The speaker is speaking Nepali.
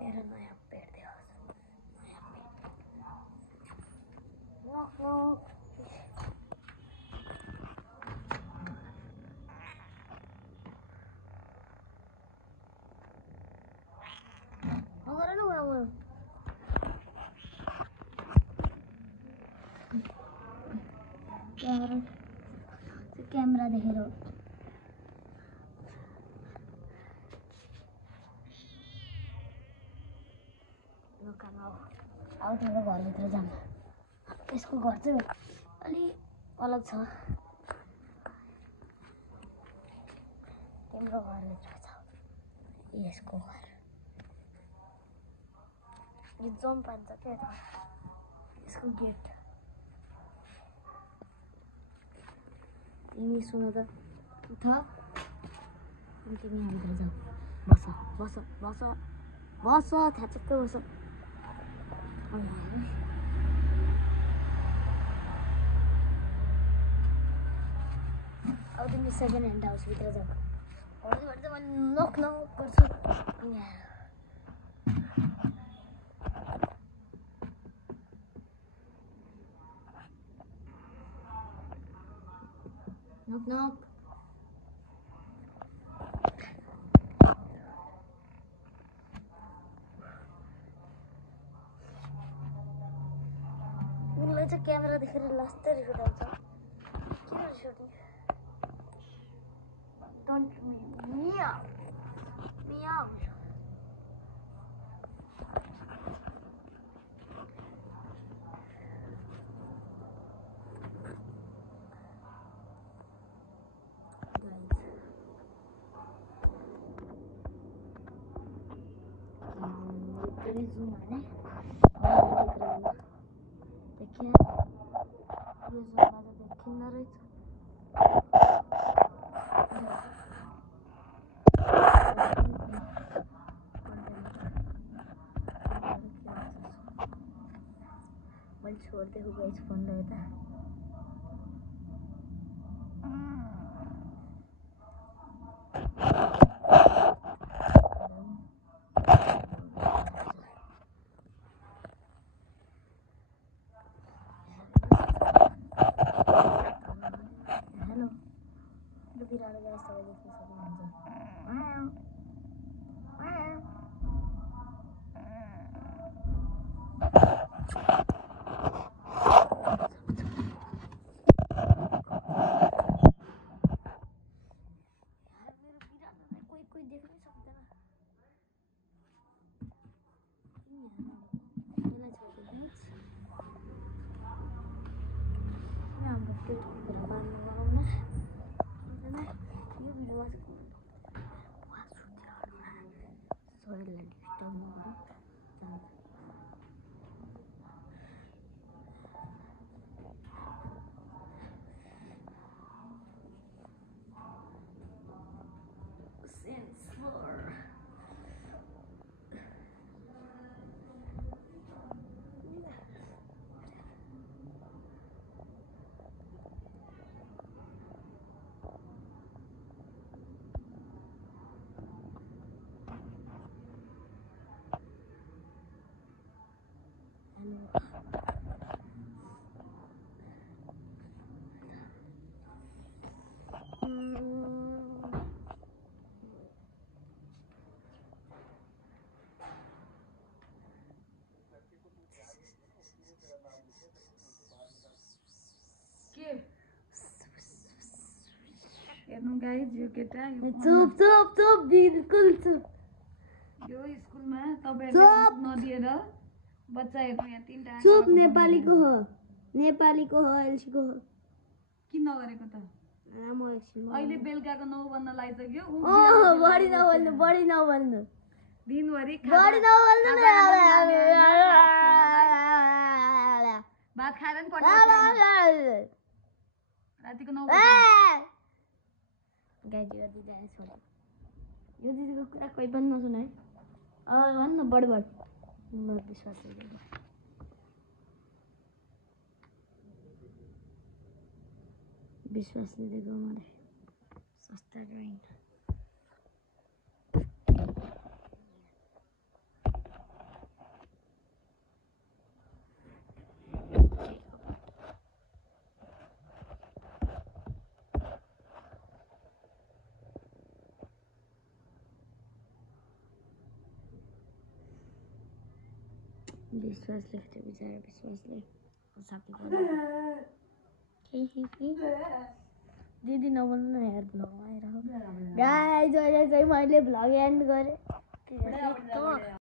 मेरो नयाँ पेट देखाउँछ क्यामेरा देखेर अब तिम्रो घरभित्र जाऊँ। यसको घर चाहिँ अलि अलग छ। तिम्रो घरभित्र छ यसको घर। यो जम्प हान्छ क्या त यसको गेट। तिमी सुन त उठ तिमी हामीभित्र जाऊ। बस बस बस बस थ्याचक्कै बस। अब तिमी सेकेन्ड ह्यान्ड हाउसभित्र जाऊ। अरूबाट चाहिँ मैले नक नक गर्छु। नक नक उनलाई चाहिँ क्यामेरा देखेर लास्टै रिस उठाउँछ। किन रिस उठ्ने? डोन्ट मियाउ मियाउ। zoom है देखिए छोड़ते हुए इस फोन लेता हेलो बिरालो गाइस तपाईं देख्न सक्नुहुन्छ गाइस यो केटा चुप चुप चुप बिल्कुल चुप यो स्कुलमा तपाईहरुले नदिएर बच्चाहरु यहाँ तीनटा चुप नेपालीको हो एलसी को हो किन नगरेको त म एकछिन अहिले बेलुकाको 9 बन्न लागिसक्यो बढी नभन्नु दिनभरि बढी नभन्नु भात खाएर नि पढ्नु रातिको 9 गाइस यो दिदी छोड्यो यो दिदीको कुरा कोही पनि नसुन है अब भन्न बढ मलाई विश्वास छैन। विश्वासले दिएको मलाई सस्ता ड्रइङ विश्वास लेख्थ्यो बिचरा विश्वासले साथी दिदी नबोल्नु न यार भ्लग आइरहेको गाइज अहिले चाहिँ मैले भ्लग एन्ड गरेँ